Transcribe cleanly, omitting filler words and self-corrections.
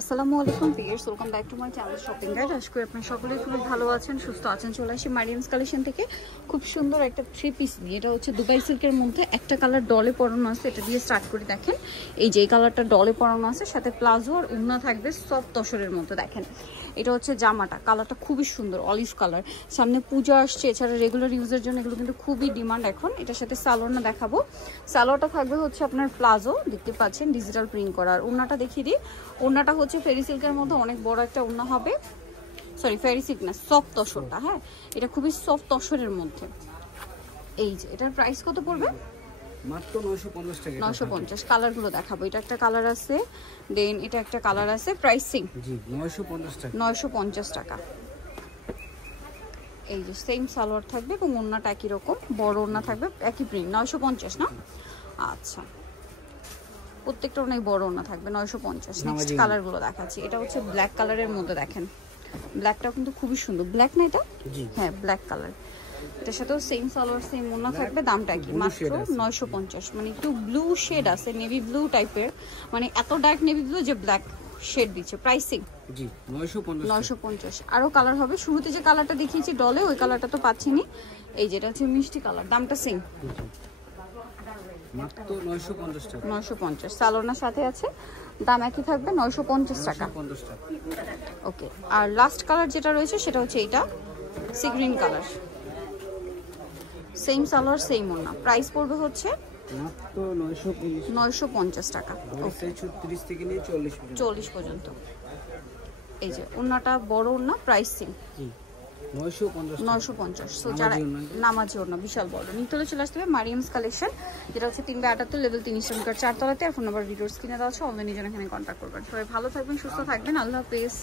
আসসালামু আলাইকুম viewers, welcome back to my channel shopping guide. আশা করি আপনারা সকলেই খুব ভালো আছেন, সুস্থ আছেন। চলে আসি মারিয়ামস কালেকশন থেকে খুব সুন্দর একটা 3 পিস নিয়ে। এটা হচ্ছে দুবাই সিল্কের মধ্যে একটা কালার ডলে পরানো আছে। এটা দিয়ে স্টার্ট করে দেখেন, এই যে কালারটা ডলে পরানো আছে, সাথে প্লাজো আর ওড়না থাকবে সফট তসরের মধ্যে। দেখেন এটা হচ্ছে জামাটা, কালারটা খুবই সুন্দর অলিভ কালার। সামনে পূজা আসছে, এছাড়া রেগুলার ইউজের জন্য এগুলো কিন্তু খুবই ডিমান্ড এখন। এটার সাথে সালোয়ারটা দেখাবো। সালোয়ারটা থাকবে হচ্ছে আপনার প্লাজো, দেখতে পাচ্ছেন ডিজিটাল প্রিন্ট করা। আর ওড়নাটা দেখিয়ে দিই, ওড়নাটা হচ্ছে ফেরি সিল্কের মধ্যে অনেক বড় একটা ওড়না হবে। সরি, ফেরি সিল্ক না, সফট তসরটা। হ্যাঁ, এটা খুবই সফট তসরের মধ্যে। এই যে এটার প্রাইস কত পড়বে? মাত্র 950 টাকা। 950। কালারগুলো দেখাবো। এটা একটা কালার আছে, দেন এটা একটা কালার আছে। প্রাইসিং জি 950 টাকা। 950 টাকা। এই যে সেম সালোয়ার থাকবে এবং ওড়নাটা একই রকম, বড় ওড়না থাকবে, একই প্রিন্ট। 950 না? আচ্ছা, প্রত্যেকটা অনেক বড় ওড়না থাকবে। 950। নেক্সট কালারগুলো দেখাচ্ছি। এটা হচ্ছে ব্ল্যাক কালারের মধ্যে। দেখেন ব্ল্যাকটা কিন্তু খুবই সুন্দর। ব্ল্যাক না এটা? হ্যাঁ, ব্ল্যাক কালার। এটার সাথেও সেম সালোয়ার, সেম ওড়না থাকবে। দামটা কি? মাত্র 950। মানে একটু ব্লু শেড আছে, নেভি ব্লু টাইপের, মানে এত ডার্ক নেভি ব্লু যে ব্ল্যাক শেড দিচ্ছে। প্রাইসিং জি 950। আরো কালার হবে। শুরুতে যে কালারটা দেখিয়েছি ডলে, ওই কালারটা তো পাচ্ছিনি। এই যেটা হচ্ছে মিষ্টি কালার। দামটা সেম, মাত্র 950 টাকা। 950। সালোয়ারের সাথে আছে, দাম একই থাকবে 950 টাকা। 950 টাকা। ওকে, আর লাস্ট কালার যেটা রয়েছে সেটা হচ্ছে এইটা, sea green colour. Same salwar, same ওড়না। প্রাইস পড়বে হচ্ছে মাত্র 950 950 টাকা। ওকে, 36 থেকে নিয়ে 40 পর্যন্ত। এই যে ওড়নাটা বড় ওড়না। প্রাইসিং জি 950। সো যারা নামাজি ওড়না বিশাল বড় নিতে হলে চলে আসতে হবে মারিয়ামস কালেকশন, যেটা হচ্ছে 3/78 লেভেল 3 ইস্টার্ন 4 তলাতে। আর ফোন নাম্বার ভিডিওর স্ক্রিনে দেওয়া আছে। অনলাইনে জন্য এখানে কন্ট্যাক্ট করবেন। সবাই ভালো থাকবেন, সুস্থ থাকবেন। আল্লাহ হাফেজ।